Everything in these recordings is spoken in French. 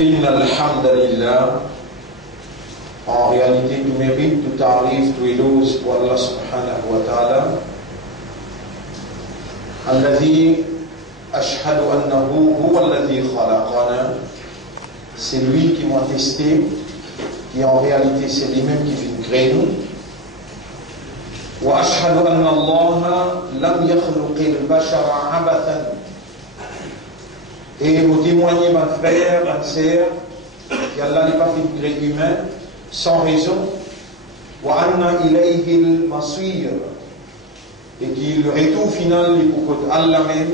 Inna alhamdulillah, en réalité tout mérite, tout arrive, tout éloge pour Allah subhanahu wa ta'ala. Alladhi ashhadu annahu huwa alladhi khalaqana. C'est lui qui m'a testé, qui en réalité c'est lui-même qui vient créer nous. Wa ashhadu anna Allah lam yakhluqi al-bashara abathan. Et vous témoignez, ma frère, ma sœur, qu'Allah n'est pas fait créer humain sans raison. Wa anna ilayhi al-masir. Et qu'il le retour final est pour Allah même.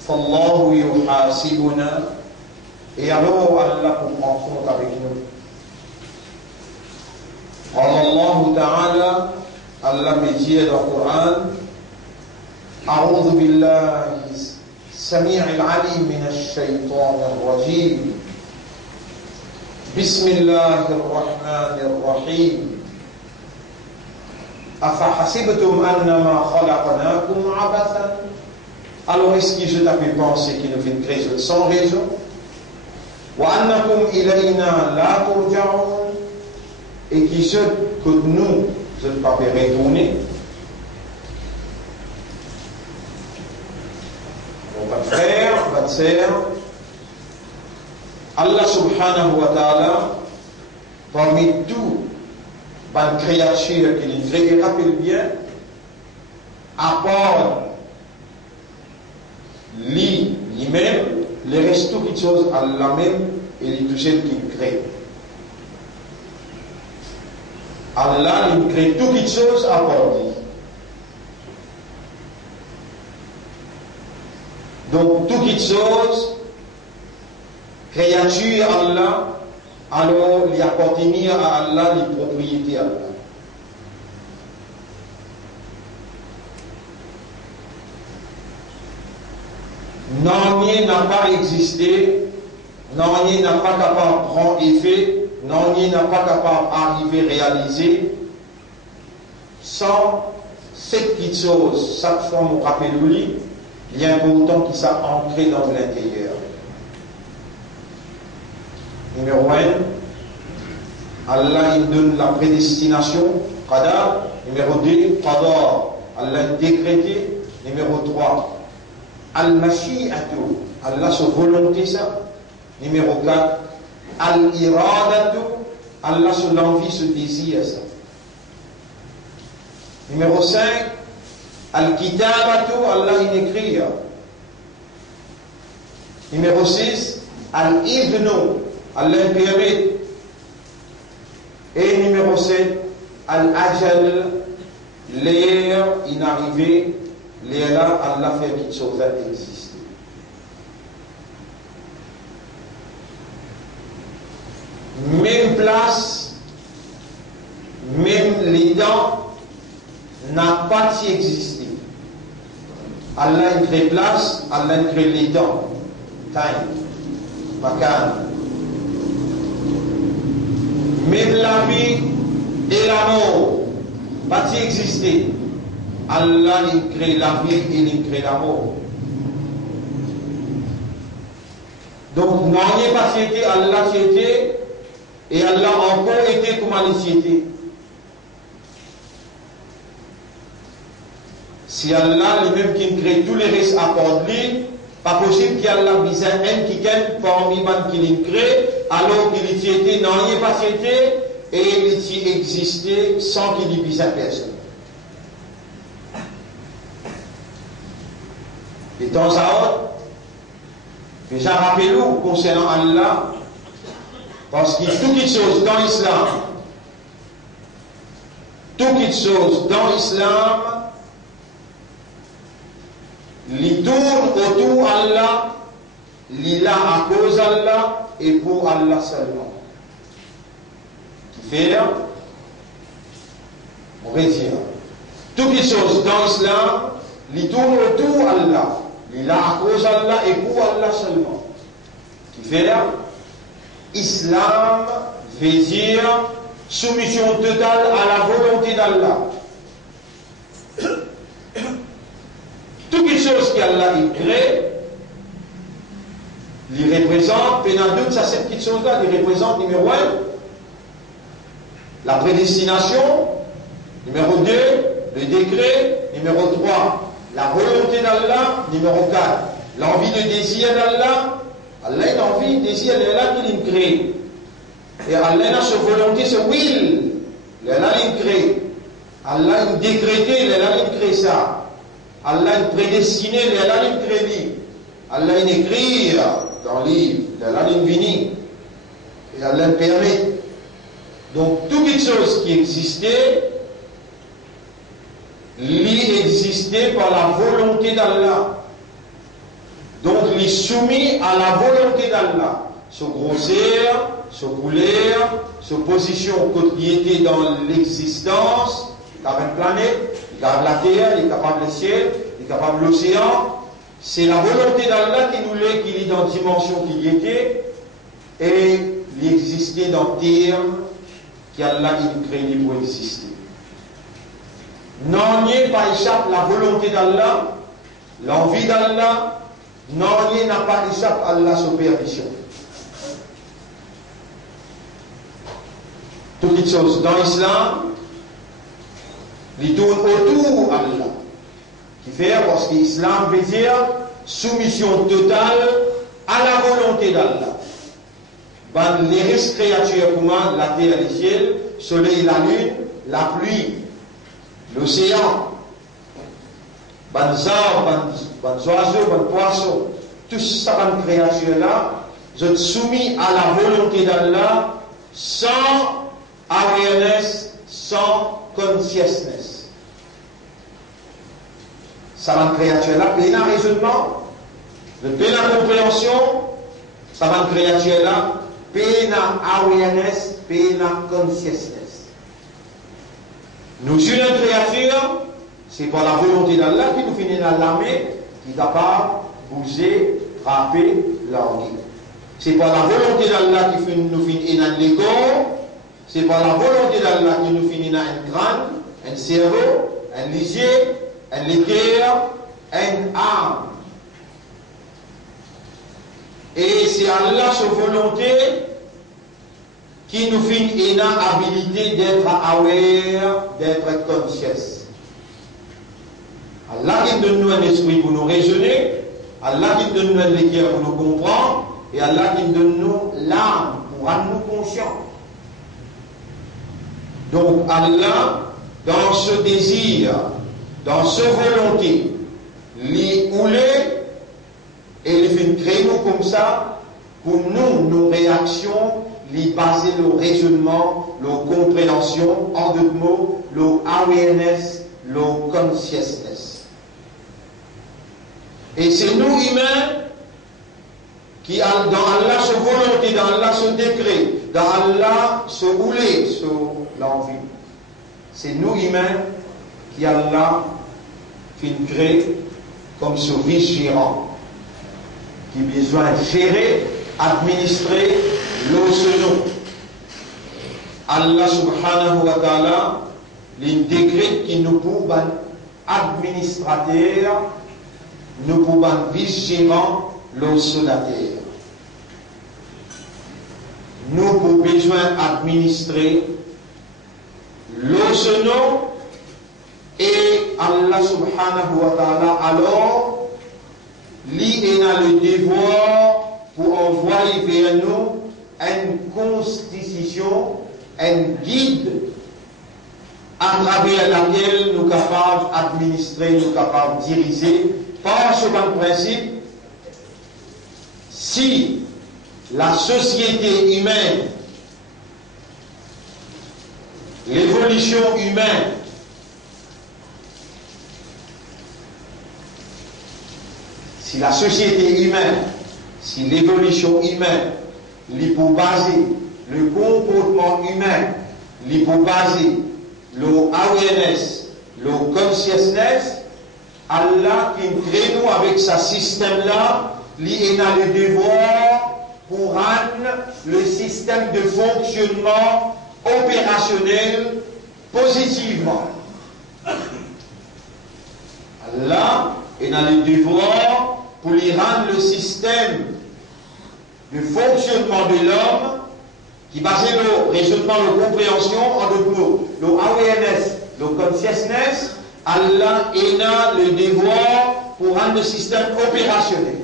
Fallahu yuhasibuna. Et alors Allah pour prendre compte avec nous. Allah Ta'ala, Allah me dit dans le Coran, A'udhu billahi السميع العليم من الشيطان الرجيم بسم الله الرحمن الرحيم أفحسبتم أنما خلقناكم عبثا. Alors est-ce que je t'avais pensé qu'il nous fait créer sans raison? وأنكم إلينا لا ترجعون. Et qui se que nous je ne pas retourner. Votre frère, votre sœur, Allah subhanahu wa ta'ala, parmi tout, la créature qu'il crée, rappelle bien, à part lui-même, les restes toutes choses Allah même et les tout celles qu'il crée. Allah, il crée toutes choses à part lui. Donc, toutes choses, créature Allah, alors il appartient à Allah, les propriétés à Allah. Non, n'a pas existé, non, n'a pas capable de prendre effet, non, n'a pas capable d'arriver à réaliser, sans cette petite chose, chaque fois on rappelle lui, il est important qu'il soit ancré dans l'intérieur. Numéro 1, Allah il donne la prédestination, qadar. Numéro 2, qadar, Allah décrété. Numéro 3, al-mashi'atu, Allah sa volonté ça. Numéro 4, al-iradatu, Allah sa l'envie, ce désir ça. Numéro 5, Al-Kitabatu, Allah il écrit. Numéro 6, Al-Idnu, Allah il permet. Et numéro 7, Al-Ajal, l'air inarrivé, l'air là, Allah fait quelque chose à exister. Même place, même les dents, n'a pas si existé. Allah il crée place, Allah il crée les dents, time, makan. Même la vie et la mort, pas si existé. Allah il crée la vie et il crée la mort. Donc, non, il n'est pas été, Allah c'était, et Allah encore été comme Allah c'était. Si Allah lui-même qui crée tous les restes à part lui, pas possible qu'Allah dise un qui gagne parmi les qui crée, alors qu'il y était, non, il n'est pas été, et il y existait sans qu'il y dise à personne. De temps à autre, déjà rappelez-vous concernant Allah, parce qu'il y a toutes les choses dans l'islam, toutes les choses dans l'islam, il tourne autour d'Allah, il a à cause d'Allah et pour Allah seulement. Qui fait là, on retient. Toutes les choses dans l'islam, il tourne autour d'Allah, il a à cause d'Allah et pour Allah seulement. Qui fait là, Islam veut dire soumission totale à la volonté d'Allah. Toutes les choses qu'Allah crée, il représente, Pénadoute, ça cette petite chose-là, il représente numéro 1, la prédestination, numéro 2, le décret, numéro 3, la volonté d'Allah, numéro 4, l'envie de désir d'Allah. Allah a une envie, un désir, il est là qu'il crée. Et Allah a sa volonté, ce will, il est là qu'il crée. Allah a décrété, il est là qu'il crée ça. Allah a prédestiné, il est là qu'il crée. Allah a écrit dans le livre, il est là qu'il vient. Et Allah permet. Donc, toutes les choses qui existaient, existaient par la volonté d'Allah. Donc, il est soumis à la volonté d'Allah. Se grossir, se couleur, se position quotidienne dans l'existence, il y a une planète, il y a la terre, il est capable le ciel, il est capable l'océan. C'est la volonté d'Allah qui nous l'est, qui est dans la dimension qui y était, et il existait dans le terme qu'Allah il crée pour exister. Non, n'y pas échappe la volonté d'Allah, l'envie d'Allah, non, n'y n'a pas échappe à la supervision. Toutes les choses dans l'islam, ils tournent autour d'Allah. Qui fait parce que l'islam veut dire soumission totale à la volonté d'Allah. Ben, les risques créatures communes, la terre, le ciel, le soleil, la lune, la pluie, l'océan, ben, les arbres, ben, les oiseaux, ben, les poissons, tout ça, ben, créatures-là, sont soumis à la volonté d'Allah sans awareness, sans consciousness. Ça va créature-là, plein de raisonnement, plein de compréhension, ça va créature-là, plein awareness, plein consciousness. Nous, une créature, c'est par la volonté d'Allah qui nous finit dans l'armée, qui est capable de bouger, frapper, larguer. C'est par la volonté d'Allah qui nous finit dans l'ego, c'est par la volonté d'Allah qui nous finit dans un crâne, un cerveau, un lisier, un cœur, un âme. Et c'est Allah sa volonté qui nous finit dans l'habilité d'être aware, d'être conscious. Allah qui donne nous un esprit pour nous raisonner, Allah qui donne nous un cœur pour nous comprendre, et Allah qui donne nous l'âme pour rendre nous conscients. Donc Allah, dans ce désir, dans ce volonté, les houler, et il fait créer nous comme ça, pour nous, nos réactions, les baser le raisonnement, nos compréhensions, en d'autres mots, nos awareness, nos consciousness. Et c'est nous humains qui, dans Allah, se volonté, dans Allah, se décret, dans Allah, se houler, se l'envie. C'est nous humains qui, Allah, qui crée comme ce vice-gérant, qui a besoin de gérer, administrer l'océan. Allah subhanahu wa ta'ala, il décrète qui nous pouvons administrateur, nous pouvons vice-gérant l'océan de la terre. Nous avons besoin d'administrer l'océan et Allah subhanahu wa ta'ala alors lui a le devoir pour envoyer vers nous une constitution, un guide à travers laquelle nous sommes capables d'administrer, nous sommes capables de diriger par ce même principe. Si la société humaine, l'évolution humaine, si la société humaine, si l'évolution humaine, il peut baser le comportement humain, il peut baser le awareness, le consciousness, Allah qui crée nous avec ce système-là, il a le devoir pour rendre le système de fonctionnement opérationnel positivement. Allah il a le devoir pour lui rendre le système du fonctionnement de l'homme qui base le raisonnement, la compréhension en deux mots. Le awareness, le consciousness, Allah a le devoir pour rendre le système opérationnel.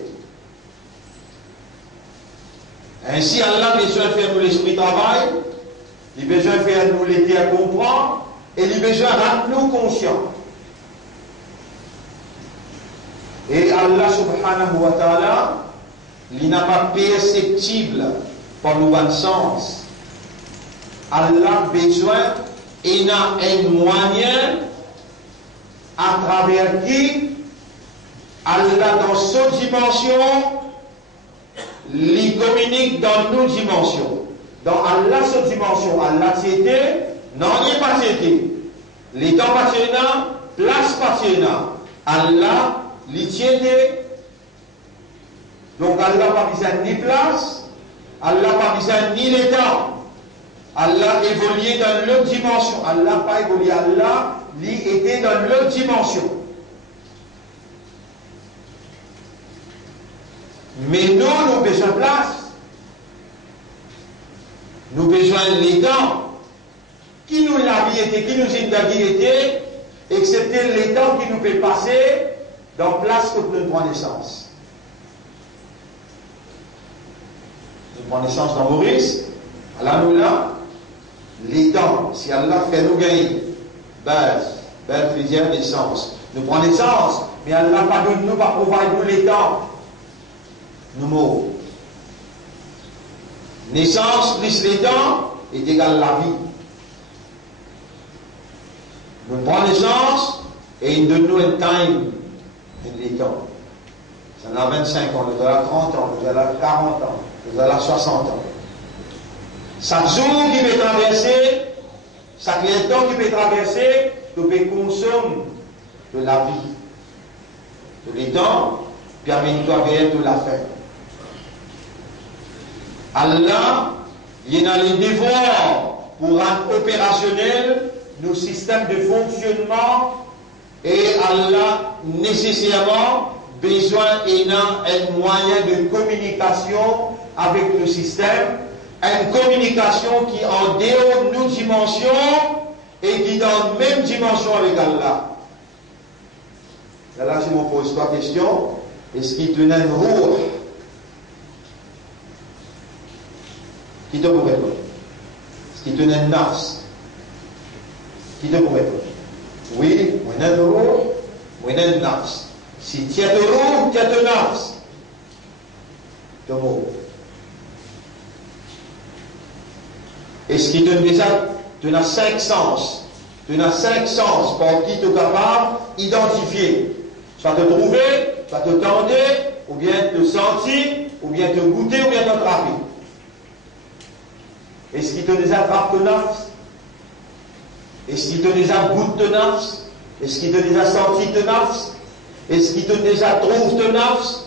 Ainsi, Allah a besoin de faire nous l'esprit travail, il a besoin de faire nous l'été à comprendre, et il a besoin de rendre nous conscients. Et Allah subhanahu wa ta'ala, il n'a pas perceptible par le bon sens. Allah a besoin, il a un moyen à travers qui Allah dans sa dimension, il communique dans nos dimensions. Dans Allah sa dimension, Allah c'était, non il n'est pas c'était. Les temps pas place pas Allah il tiendait. Donc Allah pas besoin ni place, Allah pas besoin ni les temps. Allah évoluait dans l'autre dimension. Allah pas évolué, Allah il était dans l'autre dimension. Mais nous avons besoin de place. Nous avons besoin de les temps. Qui nous l'a vie était, qui nous a dit était, excepté les temps qui nous fait passer dans place que nous prenons naissance. Nous prenons naissance dans Maurice, Allah nous l'a, les temps, si Allah fait nous gagner, base, plaisir, naissance. Nous prenons naissance, mais Allah pas donné nous, pas provide nous les temps. Nous mourons. Naissance plus les temps est égal à la vie. Nous prenons naissance et il donne nous un time, les temps. Ça a 25 ans, nous avons 30 ans, nous avons 40 ans, nous avons 60 ans. Chaque jour qui peut traverser, chaque temps qui peut traverser, nous peut consommer de la vie. De les temps permet de traverser de la fin. Allah, il a le devoir pour rendre opérationnel nos systèmes de fonctionnement et Allah nécessairement besoin d'un moyen de communication avec le système, une communication qui en dehors de nos dimensions et qui dans la même dimension avec Allah. Là, je me pose trois questions. Est-ce qu'il tenait une roue? Qui te pourrait répondre? Est-ce qu'il tenait une nafs? Qui te pourrait répondre? Oui, moi j'ai une roue, moi j'ai une nafs. Si tu as de roue, tu as de nafs. Tu mot. Est-ce qu'il donne déjà? Tu as 5 sens. Tu as 5 sens par qui tu es capable d'identifier. Soit te trouver, soit te tendre, ou bien te sentir, ou bien te goûter, ou bien te attraper. Est-ce qu'il te déjà attrape de nafs? Est-ce qu'il te déjà goûte de nafs? Est-ce qu'il te déjà senti de nafs? Est-ce qu'il te déjà trouve de nafs?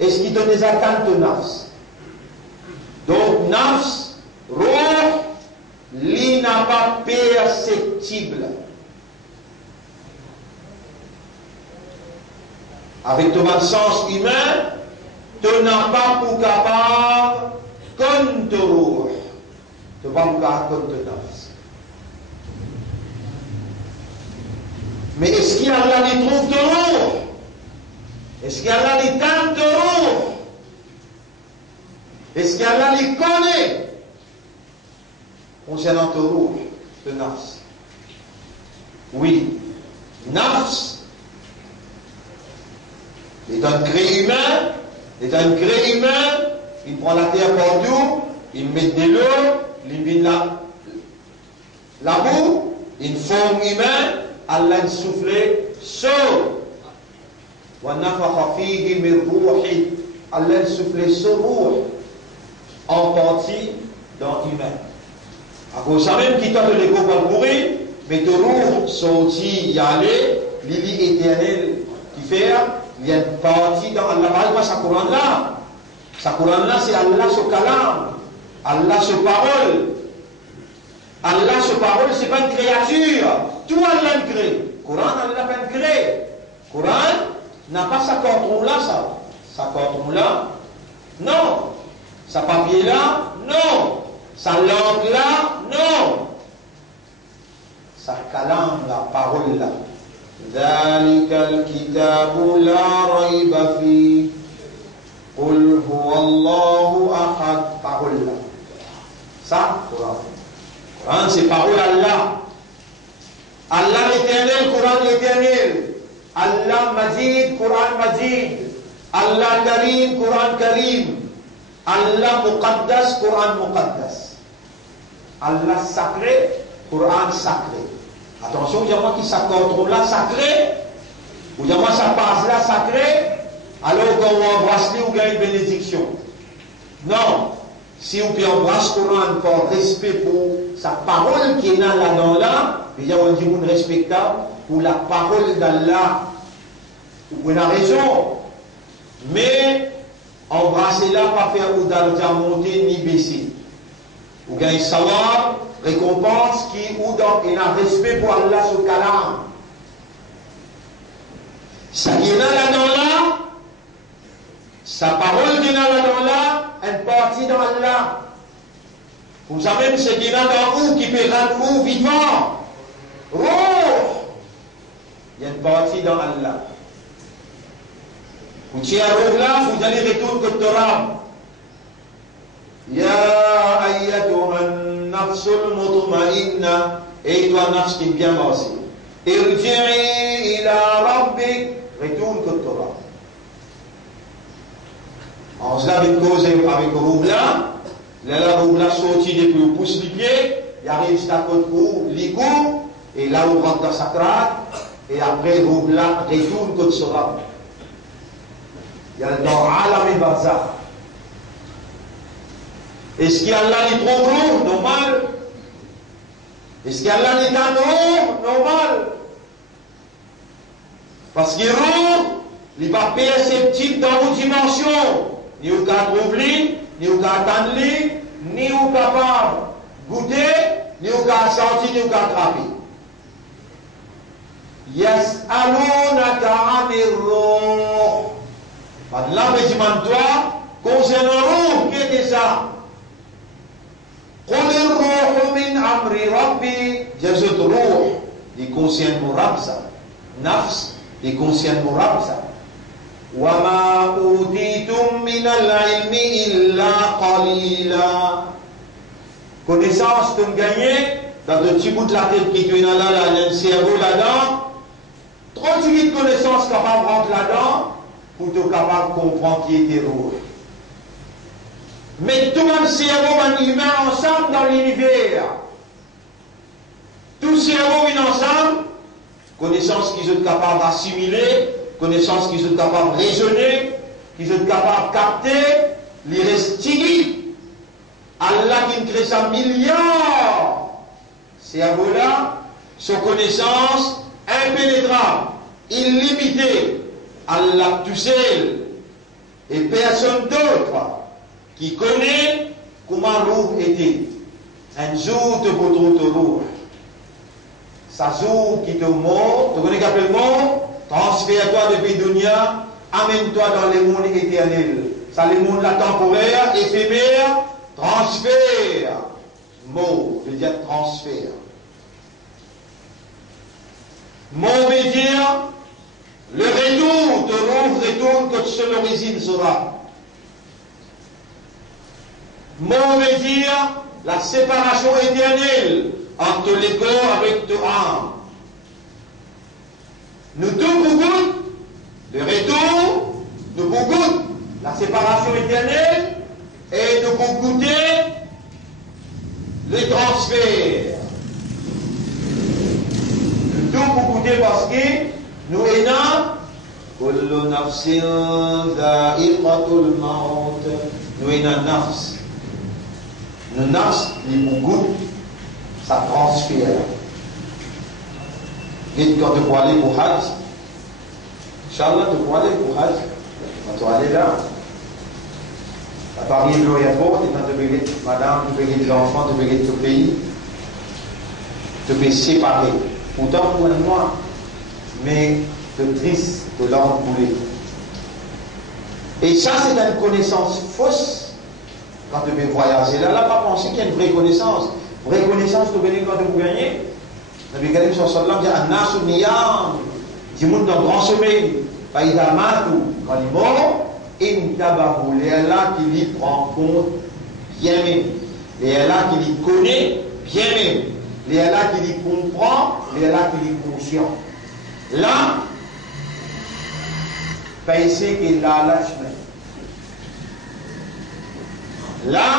Est-ce qu'il te déjà calme de nafs? Donc, nafs, roh, li n'a pas perceptible. Avec ton sens humain, tu n'as pas pour capable comme roh. Tu n'as pas pour capable comme de nafs. Mais est-ce qu'il y a là qui trouve de roh? Est-ce qu'il y a là qui tente de roh? Est-ce qu'il y a là qui connaît concernant ton roh de nafs? Oui, nafs est un gré humain, il prend la terre partout, il met de l'eau, il met la boue, une forme humaine, Allah soufflé chaud. Allah soufflé chaud en partie dans l'humain. À cause ça même qui t'a de l'égo pour mourir, mais de roux sorti y aller, l'île éternelle qui fait, il y a une partie dans Allah. Sa Coran là, c'est Allah ce kalam, Allah ce parole. Allah ce parole, c'est pas une créature. Tout Allah le crée. Coran, Allah n'a pas créé. Coran n'a pas sa cordon là, ça. Sa cordon là, non. Sa papier là, non. Sa langue là, non. Sa calame, la parole là. ذلك الكتاب لا ريب فيه قل هو الله أحد. Parole là. Ça, Coran. Coran, c'est parole Allah. Allah l'éternel, Coran l'éternel. Allah Majid, Coran Majid. Allah Karim, Coran Karim. Allah Muqaddas, Coran Muqaddas. Allah sacré, Coran sacré. Attention, il y a moi qui s'accorde là sacré, ou il y a moi ça passe là sacré, alors quand on embrasse lui, on gagne une bénédiction. Non, si on peut embrasser le Coran par respect pour sa parole qui est là-dedans là, il y a un monde respectable pour la parole d'Allah. Vous avez raison, mais embrasser là, pas faire ou d'Allah monter ni baisser. Vous gagnez savoir, récompense qui ou dans un respect pour Allah sur kalam. Ça y est là-dedans là, sa parole qui est là-dedans là, une partie dans Allah. Vous savez ce qui est là dans vous qui peut rendre vous vivant. Oh! Il y a une partie dans Allah. Vous tirez à là, vous allez retourner au Torah. Ya ayyatuhan nafsul mutmainna, et toi nafs qui est bien massé. Irji'i ila rabbik, retourne au Torah. On se l'a causé avec Roubla, la Roubla sortit depuis le pouce du pied, il arrive jusqu'à côté où, l'icou, et là on rentre dans sa craque, et après Roubla retourne au Torah. Il y a le Alam et Barzakh. Est-ce qu'Allah est trop lourd? Normal. Est-ce qu'Allah est un lourd? Normal. Parce qu'il est lourd, il n'est pas perceptible dans vos dimensions. Ni au cas troubler, ni au cas attendre, ni au capable goûter, ni au cas sentir, ni au cas attraper. Yas'alunaka 'anir ruh. Allah me demande-toi, concernant le ruh, qu'est-ce que ça? قل الروح من أمر ربي. جزء الروح دي concerne mon Rabb ça. Nafs دي concerne mon Rabb ça. وما أوتيتم من العلم إلا قليلا. Connaissance que vous gagnez dans le petit bout de la tête qui est là, il y a un cerveau là-dedans. Trop de connaissances capables de rentrer là-dedans pour être capable de comprendre qui était rouge. Mais tout le cerveau et l'humain ensemble dans l'univers. Tout cerveau est ensemble, connaissances qu'ils sont capables d'assimiler, connaissances qu'ils sont capables de raisonner, qu'ils sont capables de capter, les restigis. Allah qui crée ça milliards. Cerveau-là, son connaissance impénétrable, illimitée. Allah tout seul et personne d'autre qui connaît comment l'eau était. Un jour te vaudront te l'eau. Ça jour qui te mort, tu connais qu'après le mort, transfère-toi depuis Dunia, amène-toi dans les mondes éternels. Ça, les mondes là temporaires, éphémères, transfert. Mot veut dire transfert. Mot veut dire le retour, te retourne que seule origine sera. Mot veut dire la séparation éternelle entre les corps avec ton âme. Nous tous goûtons le retour, nous goûtons la séparation éternelle et nous goûtons le transfert. Nous tous goûtons parce que nous ayons kullu nafsin dha'iqatul maut. Nous ayons nafs. Nous nafs, les goûtent, ça transfère. Et quand tu peux aller pour Hajj, Inch'Allah, tu peux aller pour Hajj. Quand tu vas aller là, à Paris, le aéroport, et quand tu veux être madame, tu veux être l'enfant, tu veux être le pays, tu peux séparer. Pourtant, pour un mois, mais de triste, de langue boulée. Et ça, c'est une connaissance fausse quand tu veux voyager là, là, pas penser qu'il y a une vraie connaissance. Vraie connaissance, tu veux quand tu gagner. Nabi Karim sallallahu alayhi wa sallam dit An-nasu niyam, du monde dans le grand sommeil. Faïda matou, quand il est mort, intabahu, les Allah qui lui prend compte bien même. Les Allah qui lui connaît bien même. Les Allah qui lui comprend, les Allah qui lui conscient. Là, pensez qu'il a la chemin. Là,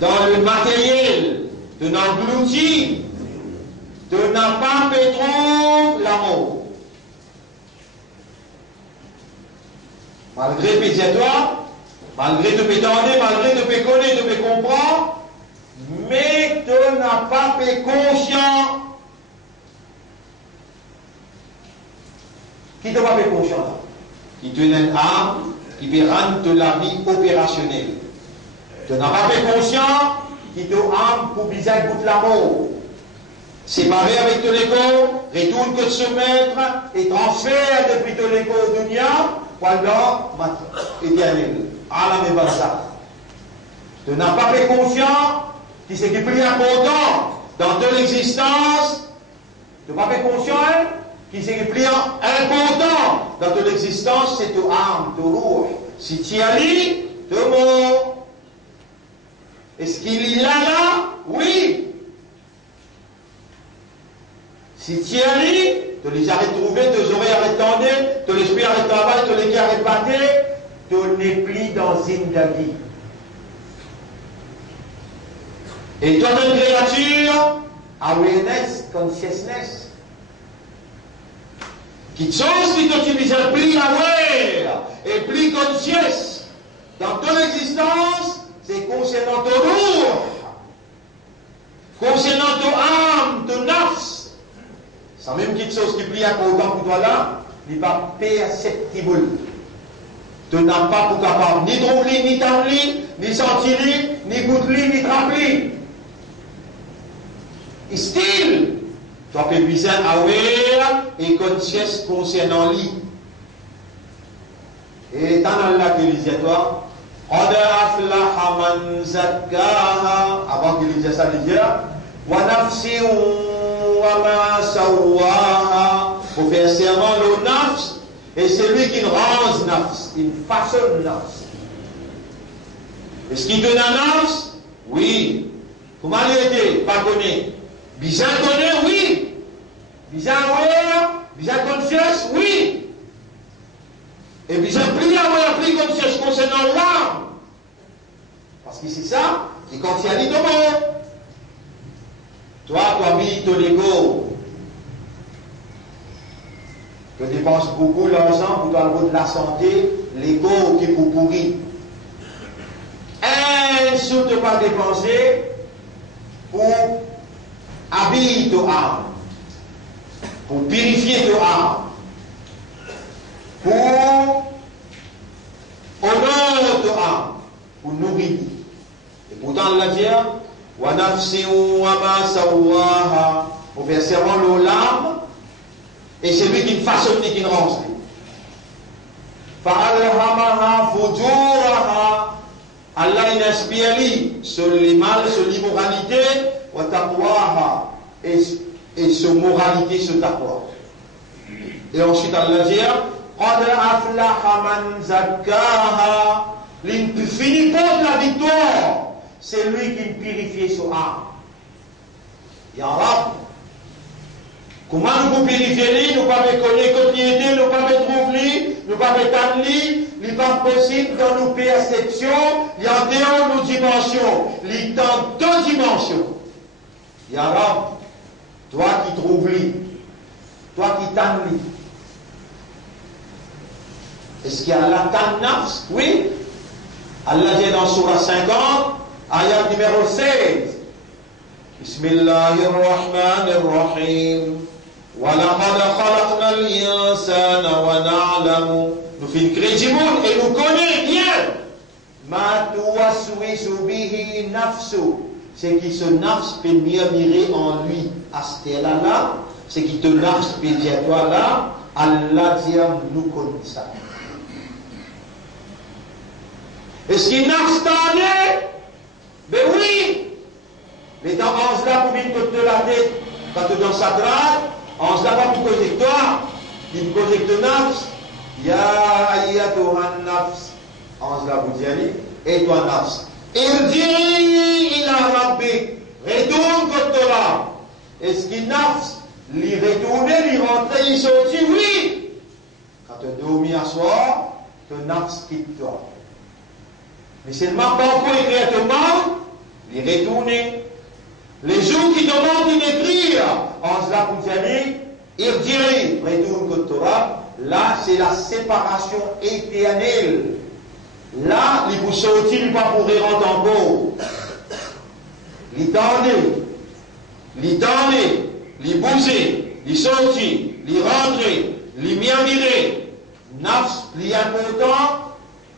dans le matériel de l'englouti, de n'a pas pétron l'amour. Malgré pédiatoire, malgré de pétendre, malgré de péconner, de comprendre, mais tu n'as pas fait conscient. Qui ne pas fait conscient? Qui te donne une âme, qui peut rendre la vie opérationnelle. Tu n'as pas fait conscient, qui te âme pour biser le bout de l'amour. Séparé avec ton égo, retourne que de se mettre et transfère depuis ton égo au dunya pendant éternel. Allah me bat ça. Tu n'as pas fait conscient qui c'est qui est plus important dans ton existence. Tu n'as pas fait conscient qui c'est qui est plus important dans ton existence, c'est ton âme, ton roux. Si tu y allies, tu mort. Est-ce qu'il est là? Oui. Si tu y allies, tu les arrêtes trouver, tes oreilles arrêtent tendées, ton esprit arrête travailler, ton équipe arrête battre, tu n'es plus dans une vie. Et toi, une créature, awareness, consciousness, qui chose qui t'utilise plus aware et plus conscious dans ton existence, c'est concernant ton roux, concernant ton âme, ton nafs. Sans même quelque chose qui plie à autant pour toi là, il n'est pas perceptible. Tu n'as pas pour capable ni trouver, ni t'appeler, ni sentir, ni goûter, ni trapper. Et still, tu as fait besoin aware et conscious concernant lui. Et dans Allah qui disait toi, qad aflaha man zakkaha, avant qu'il dise ça, il dit wa nafsin wa ma sawaha, pour faire serment le nafs, et c'est lui qui rend nafs, il façonne nafs. Est-ce qu'il donne un nafs? Oui. Comment il était? Pas connu. Bizarre connu? Oui. Bizarre aware? Bizarre conscious? Oui. Et bizarre plus aware, plus conscious concernant l'âme. Parce que c'est ça, et quand il y a dit de mort. Toi, tu habites ton ego. Tu dépenses beaucoup d'argent pour ton niveau de la santé, l'ego qui est pour pourrir. Un sou ne pas dépenser pour habiller ton âme, pour purifier ton âme, pour honorer ton âme, pour nourrir. Et pourtant, Allah dit, wa nafsin wa ma sawaha, pour faire serment l'âme, et c'est lui qui me façonne et qui me rend. Fa'alhamaha fujuraha, Allah il inspire sur les mal, sur l'immoralité, wa taqwaha, et sur moralité, sur taqwa. Et ensuite Allah dit, qad aflaha man zakkaha, il ne finit pas de la victoire. C'est lui qui purifie son âme. Ya Rab, comment nous pouvons purifier lui? Nous ne pouvons pas connaître propriété, nous ne pouvons pas trouver, nous ne pouvons pas étendre, il n'est pas possible dans nos perceptions, il y a en dehors de nos dimensions, il est dans deux dimensions. Ya Rab, toi qui trouves lui, toi qui t'en lui. Est-ce qu'il y a la tan-nafs? Oui. Allah dit dans Surah 50, ayat numéro 16. Bismillahirrahmanirrahim. Wa laqad khalaqna al-insana wa na'lamu. Nous faisons crédit monde et nous connaissons bien. Ma tuwaswisu bihi nafsu. C'est qui se nafs peut murmurer en lui. Astelala. C'est qui te nafs peut dire toi là. Allah dit nous connaissons ça. Est-ce qu'il n'a pas ben oui. Mais dans 11 là, pour une côte de la tête, quand tu es dans sa grade, 11 là, pas pour causer de toi, il cause de nafs. Ya ayyatuhan nafs. 11 là, vous dites, et toi nafs. Irji ila rabbik. Retourne côte de là. Est-ce qu'il nafs, l'y retourner, l'y rentrer, l'y sortir? Oui. Quand tu as dormi à soir, ton nafs quitte toi. Mais seulement pas encore écrire te manque, l'y retourner. Les jours qui demandent une écrire, en cela pour dire, irjiri, retourne côte Torah, là c'est la séparation éternelle. Là, il faut sortir, il ne pas pour rentrer encore. Il tendait, il bouger, il sortir, il rentrer, il miamirer. Nafs, il important,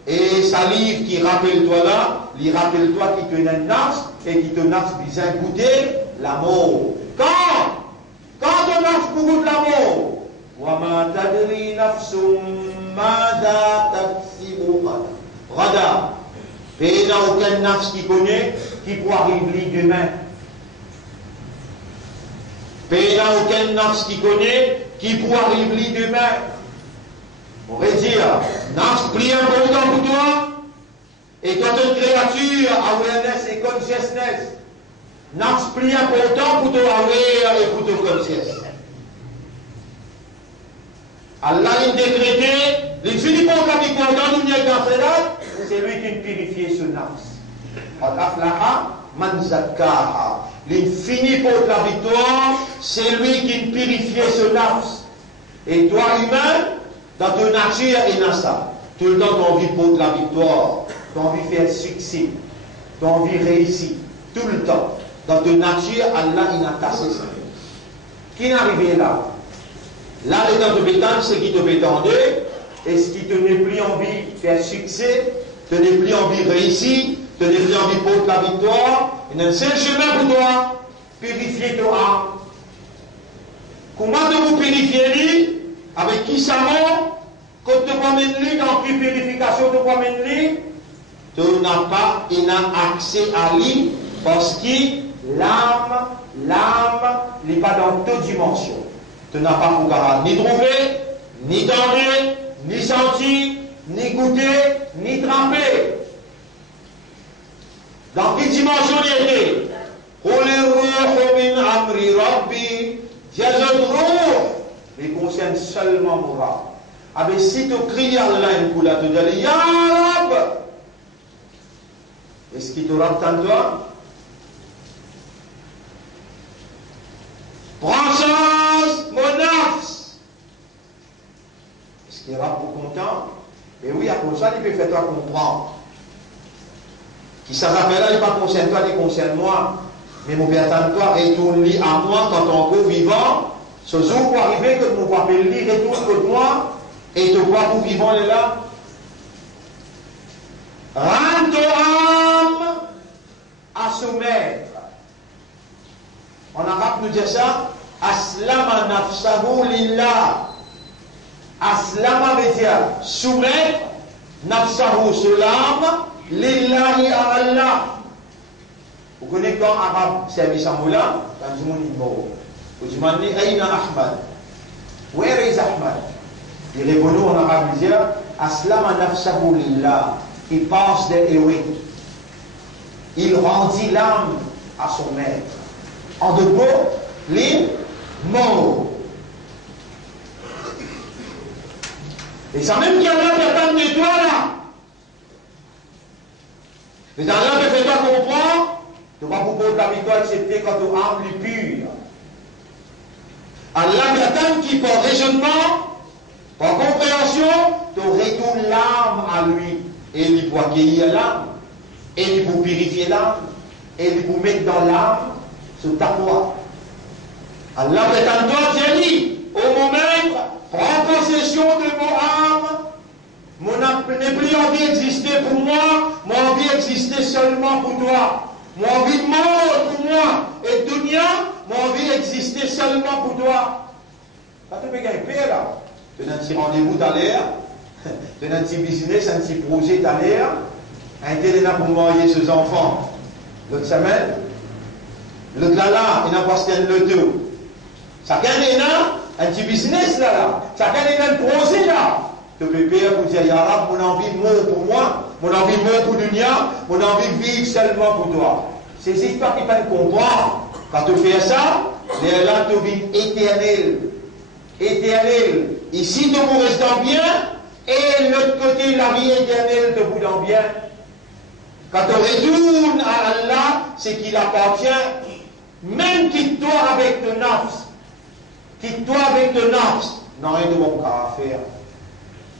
et sa livre qui rappelle-toi là, il rappelle-toi qui te donne nafs, et qui te nafs bien goûter la mort. Quand on nafs pour goûter la mort, وَمَا تَدْرِي نَفْسٌ مَاذَا تَكْسِبُ غَدًا. Et il n'y a aucun nafs qui connaît, qui pourra arriver demain. Et il n'y a aucun nafs qui connaît, qui pourra arriver demain. On va dire, nafs plus important pour toi, et quand une créature, awareness et consciousness, nafs plus important pour toi, aware et pour ton conscience. Allah a décrété, les Philippins qui ont dit c'est lui qui purifie ce nafs. L'infini pour la victoire, c'est lui qui purifie ce nafs. Et toi, humain, dans ton nature et dans ça, tout le temps, tu as envie pour la victoire, tu as envie de faire succès, tu as envie de réussir, tout le temps. Dans ton nature, Allah, il a tassé ça. Qui est arrivé là? Là, les temps de bétane, c'est qui te bétendait, et ce qui te n'est plus envie de faire succès, te n'est plus envie de réussir, te n'est plus envie de la victoire, il y a un seul chemin pour toi, purifier ton âme. Comment de vous purifier, avec qui ça va, quand tu promènes lui, dans quelle purification tu promènes lui, tu n'as pas accès à lui, parce que l'âme n'est pas dans toute dimension. Tu n'as pas pour ni trouver, ni tendre, ni sentir, ni goûter, ni tremper. Dans quelle dimension il était? Les concerne seulement moral. Ah ben si tu cries à Allah, il te dit Ya Rab. Est-ce qu'il te rappe toi? Prends chance, mon nafs. Est-ce qu'il rappe pour content? Et oui, à cause ça, il peut faire toi comprendre. Qui ça s'appelle là, il n'est pas concerne toi, il concerne moi. Mais mon père, attends-toi, retourne-lui à moi quand tu es encore vivant. Ce jour pour arriver que mon papa lui retourne contre moi et te vois pour vivant est là. Rends ton âme à soumettre. En arabe, nous dit ça. Aslama nafsahu lillah. Aslama veut dire soumettre nafsahu sur l'âme lillahi à Allah. Vous connaissez quand arabe service en moulin, quand je me dis bon, vous demandez Aïna Ahmad. Where is Ahmad? Il répond en arabe, il dit Aslama nafsahu lillah. Il passe des héroïnes. Il rendit l'âme à son maître. En deux mots, les mots. Et ça même qu'il y a là qui attend de toi là. Mais dans là, tu fais toi comprendre. Tu vas pouvoir la victoire accepter quand tu âme les pure. Allah qui attend qui par raisonnement, par compréhension, tu retournes l'âme à lui. Et il faut accueillir l'âme. Et il faut purifier l'âme. Et il faut mettre dans l'âme ce taqwa. Allah est en toi, Dieu, au moment, prends possession de mon âme. Mon âme n'est plus envie d'exister pour moi, mon envie d'exister seulement pour toi. Mon envie de mort pour moi. Et dunya, mon envie d'exister seulement pour toi. Quand tu peux gagner paix là, tu as un petit rendez-vous tout à l'heure, tu as un petit business, un petit projet tout à l'heure, Un tel là pour marier ses enfants. L'autre semaine, l'autre là, il n'a pas ce le tout. Chacun est là, un petit business là. Chacun est là, un projet là. Tu peux payer pour dire, Ya Rab, mon envie de mort pour moi, mon envie de mort pour dunya, mon envie de vivre seulement pour toi. C'est cette histoire qui peut comprendre. Quand tu fais ça, les là, tu vis éternel. Éternel. Ici, tu vous restes en bien, et l'autre côté, la vie éternelle te vous en bien. Quand on retourne à Allah, c'est qu'il appartient, même quitte-toi avec ton nafs. Quitte-toi avec ton nafs. Non, rien de bon à faire.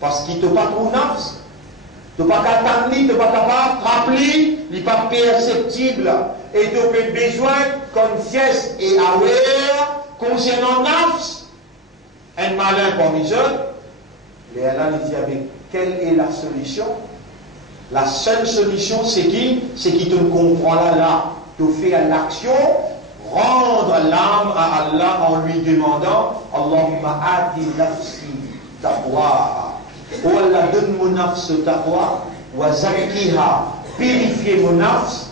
Parce qu'il ne t'a pas trop nafs. Tu n'as pas qu'à tu n'as pas capable de rappeler, il n'est pas perceptible. Et tu as besoin de conscience et aware concernant nafs. Un malin parmi eux, et Allah dit avec quelle est la solution? La seule solution, c'est qui? C'est qui te comprend là, te fait l'action, rendre l'âme à Allah en lui demandant Allahumma ati nafsi taqwa. Oh Allah, donne mon nafs taqwa, wa zakkiha, purifier mon nafs,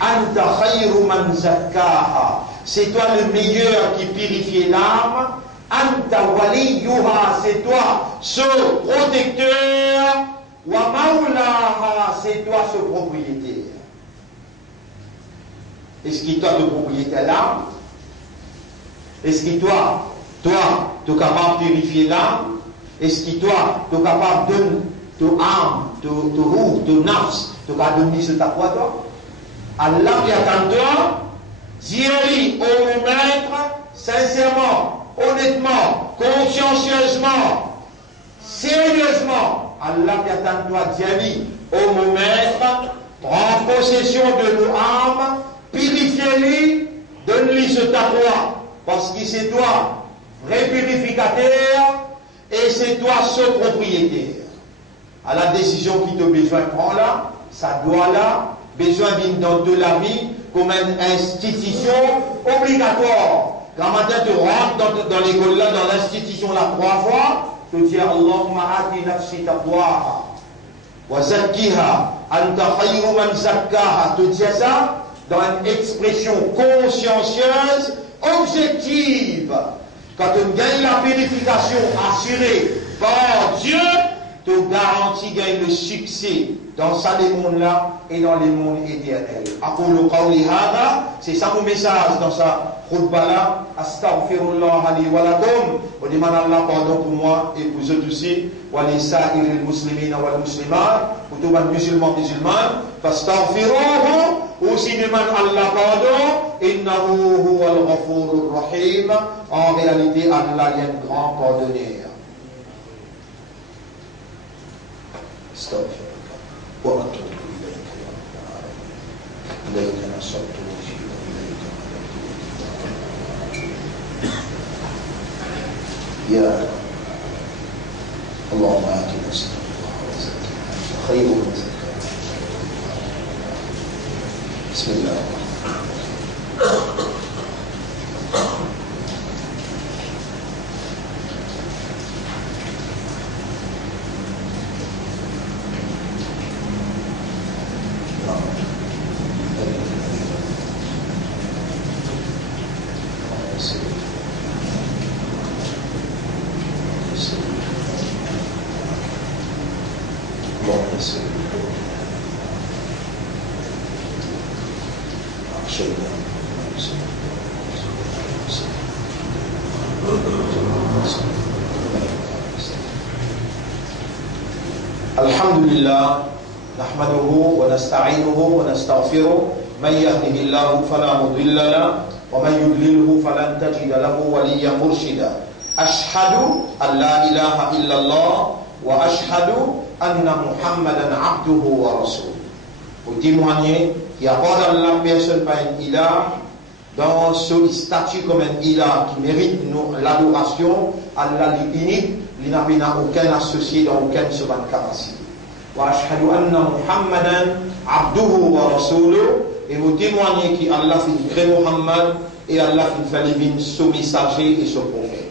anta khayru man zakkaha. C'est toi le meilleur qui purifie l'âme, anta waliyuha, c'est toi ce protecteur. Wa maulaha, c'est toi ce propriétaire. Est-ce que toi, le propriétaire l'âme? Est-ce que toi, tu es capable de purifier l'âme? Est-ce que toi, tu es capable de ton âme, ton roue, ton nafs, tu es capable de donner ce taqwa, toi? Allah qui attend toi, dis-lui au maître, sincèrement, honnêtement, consciencieusement, sérieusement. Allah qui attend toi, dis-lui au mon maître, prends possession de nos âmes, purifie-les, donne-lui ce taqwa, parce que c'est toi, vrai purificateur, et c'est toi ce propriétaire. À la décision qui te besoin prend là, ça doit là, besoin d'une dans de la vie, comme une institution obligatoire. Quand matin tu rentres dans l'école là, dans l'institution là 3 fois, tu dis Allahumma ati nafsi taqwaha wa zakkiha anta khayru man zakkaha. Tu dis ça dans une expression consciencieuse, objective. Quand tu gagnes la purification assurée par Dieu, tu garantis gagner le succès dans ça les mondes là et dans les mondes éternels. Aqulu qawli hada, c'est ça mon message dans sa khutbah là. Astaghfirullah li wa lakum. On demande Allah pardon pour moi et pour eux aussi. Wa li sa'iril muslimina wal muslimat. Pour tous les musulmans musulmanes. Fastaghfiruhu. Aussi demande Allah pardon. Innahu huwal ghafurur rahim. En réalité, Allah est un grand pardonneur. استغفر واتوب اليك يا رب العالمين اليك نصبت وجهي واليك يا اللهم ات نفسي وزكها خير من زكاها. بسم الله الحمد لله نحمده ونستعينه ونستغفره من يهده الله فلا مضل له ومن يضلله فلن تجد له وليا مرشدا أشهد أن لا إله إلا الله وأشهد أن محمدا عبده ورسوله. Pour témoigner qu'il n'y a pas d'Allah, personne pas un ilah, dans ce statut comme un ilah qui mérite l'adoration, Allah l'unique, il n'a aucun associé dans aucune seconde capacité. Wa ashhadu anna Muhammadan abduhu wa rasuluh, et vous témoignez qu'Allah fait créer Muhammad et Allah fait le son messager et son prophète.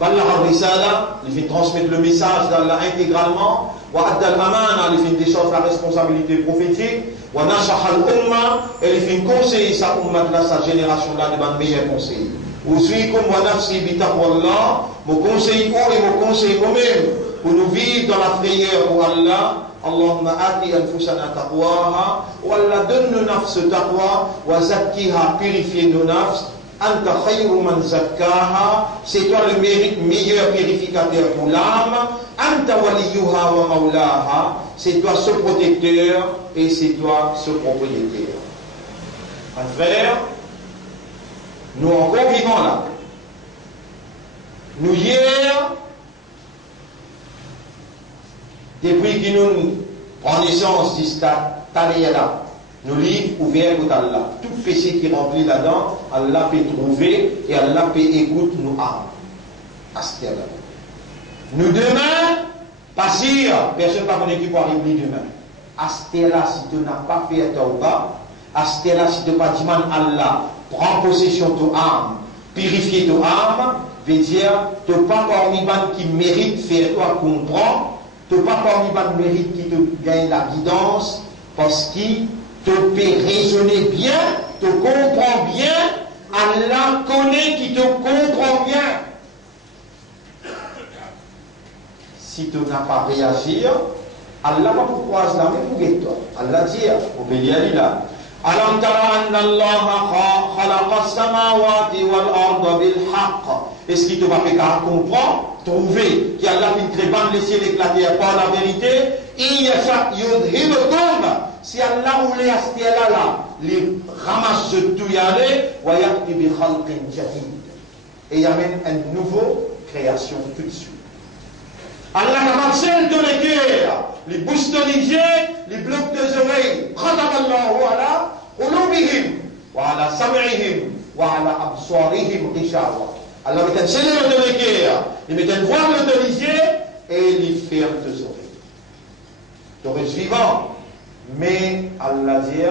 Balagha risala, il fait transmettre le message d'Allah intégralement, وأدى الأمانة اللي في décharge la responsabilité prophétique ونصح الأمة اللي في conseiller sa ummat là sa génération là de meilleurs conseils. أوصيكم ونفسي بتقوى الله. Mon conseil et mon conseil moi-même pour nous vivre dans la prière pour Allah. اللهم آت أنفسنا تقواها ولا donne نفس تقوى وزكيها purifier nos nafs. أنت خير من زكاها, c'est toi le meilleur purificateur pour l'âme. أنت وليها ومولاها, c'est toi ce protecteur et c'est toi ce propriétaire. Mes frères, nous encore vivons là. Nous hier, depuis que nous prenons naissance du stade là, nos livres ouverts pour Allah. Tout péché qui est rempli là-dedans, Allah peut trouver et Allah peut écouter nos âmes. Astella. Nous demain, passer, personne ne va connaître qui peut arriver demain. Astella, si tu n'as pas fait tauba, Astella, si tu n'as pas dit Allah, prends possession de ton âme, purifie ton âme, veut dire, tu n'as pas parmi les qui mérite faire toi comprendre, tu n'as pas parmi les mérite qui te gagne la guidance, parce qu'il te peut raisonner bien, te comprend bien, Allah connaît qui te comprend bien. Si tu n'as pas réagi, Allah va vous croiser la main pour toi. Allah dit, obéis à l'Ilah. Alam tara anna Allah khalaqa as-samawati wal arda bil haqq. Est-ce qu'il te va faire comprendre, trouver qu'Allah fait très bien les ciels éclater par la vérité? Il y a ça, si Allah voulait à ce là, les ramasse tout y aller, et il y a même une nouvelle création tout de suite. Allah a marché de l'équerre, les bouches de l'hygiène, les blocs des oreilles, voilà, voilà, sam'ihim, voilà, absoirihim, rishawa. Allah met un seigneur de l'équerre, il met un voile de l'hygiène, et il ferme tes oreilles. T'aurais suivant. Mais Allah dit,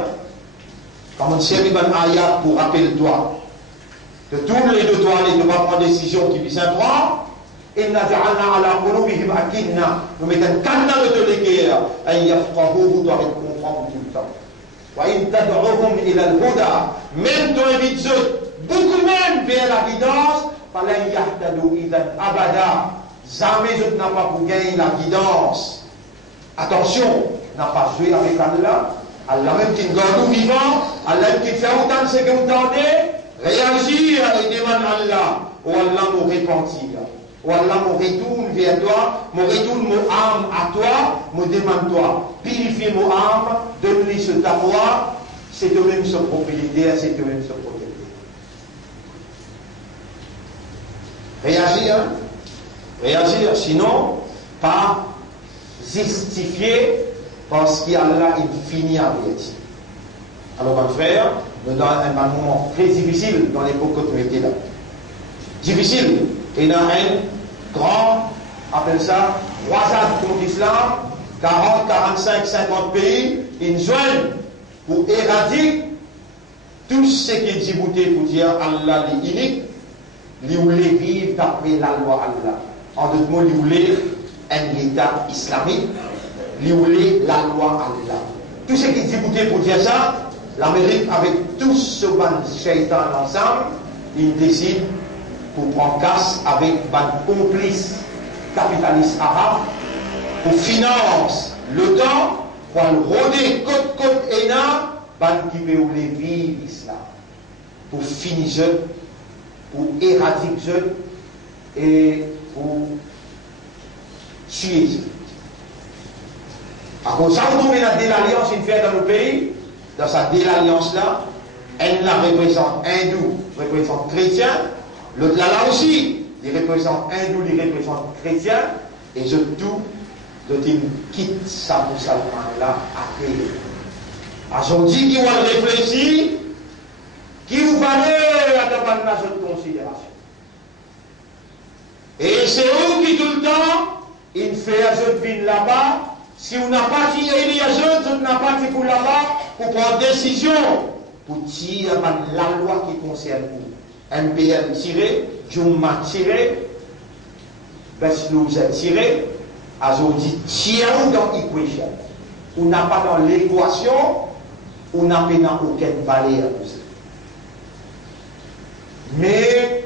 comme on sait un ayat pour rappelle-toi, de tous les deux toiles et de ne pas prendre décision qui puisse prendre, inna ja'alna ala qulubihim akinna, nous mettons un cadenas de l'équerre, en yafqahu, vous doit comprendre tout le temps. Wa in tad'uhum ila al-huda, même ton invite beaucoup même vers la guidance, fala yahtadu idan abada, jamais je n'ai pas pour gagner la guidance. Attention, n'a pas joué avec Allah. Allah même qui nous nous vivants, Allah qui fait autant de ce que vous entendez, réagir et demande à Allah. Oh Allah me repentir. Oh Allah me retourne vers toi, me retourne mon âme à toi, me demande toi. Purifie mon âme, donne-lui ce taqwa, c'est toi-même ce propriétaire, c'est toi-même ce protecteur. Réagir, hein? Réagir, sinon, pas justifier. Parce qu'Allah est fini avec. Alors, mes frères, nous dans un moment très difficile dans l'époque que nous étions là. Difficile. Et dans un grand, appelle ça, croisade contre l'islam, 40, 45, 50 pays, ils joignent pour éradiquer tout ce qui est djibouté pour dire Allah est unique, ils voulaient vivre d'après la loi Allah. En d'autres mots, ils voulaient un État islamique. Li voulait la loi Allah. Tout ce qui est débouté pour dire ça, l'Amérique avec tout ce ban shaitan ensemble, il décide pour prendre casse avec ban complice capitaliste arabe pour finance le temps pour rôder côte énorme ban qui veut vivre l'islam pour finir pour éradiquer et pour tuer. À cause de ça, on trouve la délalliance une fait dans le pays. Dans cette délalliance-là, elle la représente hindou, représente chrétien. L'autre là aussi, il représente hindou, il représente chrétien. Et je tout, il quitte ça pour ça là à créer. À son dit qu'il va réfléchir, qui vous valait à demander notre considération. Et c'est eux qui tout le temps, il fait un jeu de vie là-bas. Si on n'a pas dit il y a jeune, on n'a pas dit pour là-bas, pour prendre décision, pour tirer la loi qui concerne vous. MPM tiré, Jumma tiré, Beslouza tiré, on dit tiens dans l'équation. On n'a pas dans l'équation, on n'a pas dans aucune valeur. Mais,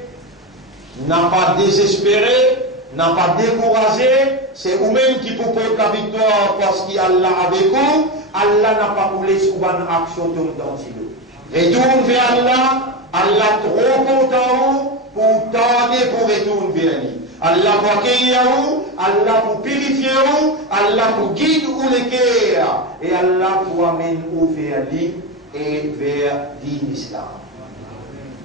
n'a pas désespéré, n'a pas découragé, c'est vous-même qui peut prendre la victoire parce qu'Allah avec vous, Allah n'a pas voulu sur une action dans le retourne vers Allah, Allah trop content pour tenter pour retourner vers lui. Allah pour accueillir vous, Allah pour purifier vous, Allah pour guider vous les cœurs, et Allah pour amener vous vers lui et vers l'islam.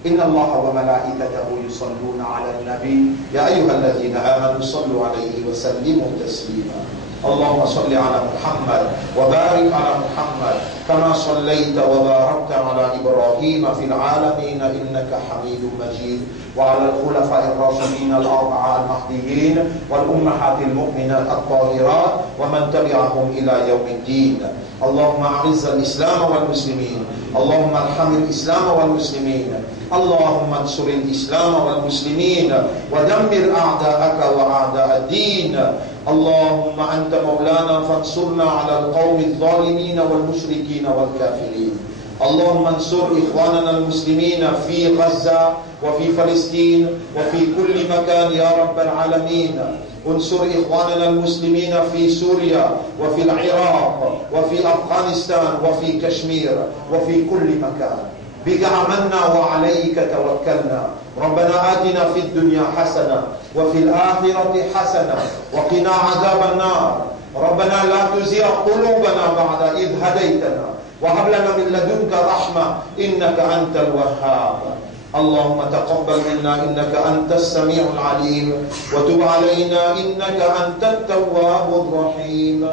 إن الله وملائكته يصلون على النبي يا أيها الذين آمنوا صلوا عليه وسلموا تسليما اللهم صل على محمد وبارك على محمد كما صليت وباركت على إبراهيم في العالمين إنك حميد مجيد وعلى الخلفاء الراشدين الأربعة المهديين والأمهات المؤمنات الطاهرات ومن تبعهم إلى يوم الدين اللهم أعز الإسلام والمسلمين اللهم ارحم الإسلام والمسلمين اللهم انصر الإسلام والمسلمين ودمر أعداءك وأعداء الدين اللهم أنت مولانا فانصرنا على القوم الظالمين والمشركين والكافرين اللهم انصر إخواننا المسلمين في غزة وفي فلسطين وفي كل مكان يا رب العالمين انصر إخواننا المسلمين في سوريا وفي العراق وفي أفغانستان وفي كشمير وفي كل مكان بك آمنا وعليك توكلنا ربنا آتنا في الدنيا حسنة وفي الآخرة حسنة وقنا عذاب النار ربنا لا تزغ قلوبنا بعد إذ هديتنا وهب لنا من لدنك رحمة إنك أنت الوهاب اللهم تقبل منا إنك أنت السميع العليم وتب علينا إنك أنت التواب الرحيم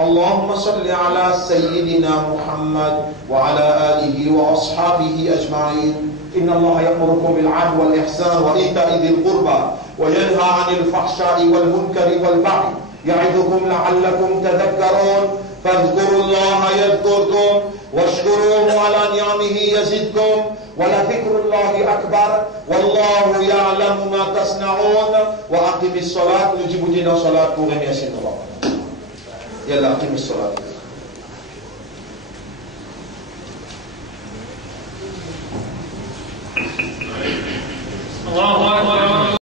اللهم صل على سيدنا محمد وعلى آله وأصحابه أجمعين إن الله يأمركم بالعدل والإحسان وإيتاء ذي القربى وينهى عن الفحشاء والمنكر والبغي يعظكم لعلكم تذكرون فاذكروا الله يذكركم واشكروه على نعمه يزدكم ولذكر الله أكبر والله يعلم ما تصنعون وأقم الصلاة نجيب دينا صلاة بوغم ياسين الله يلا أقم الصلاة الله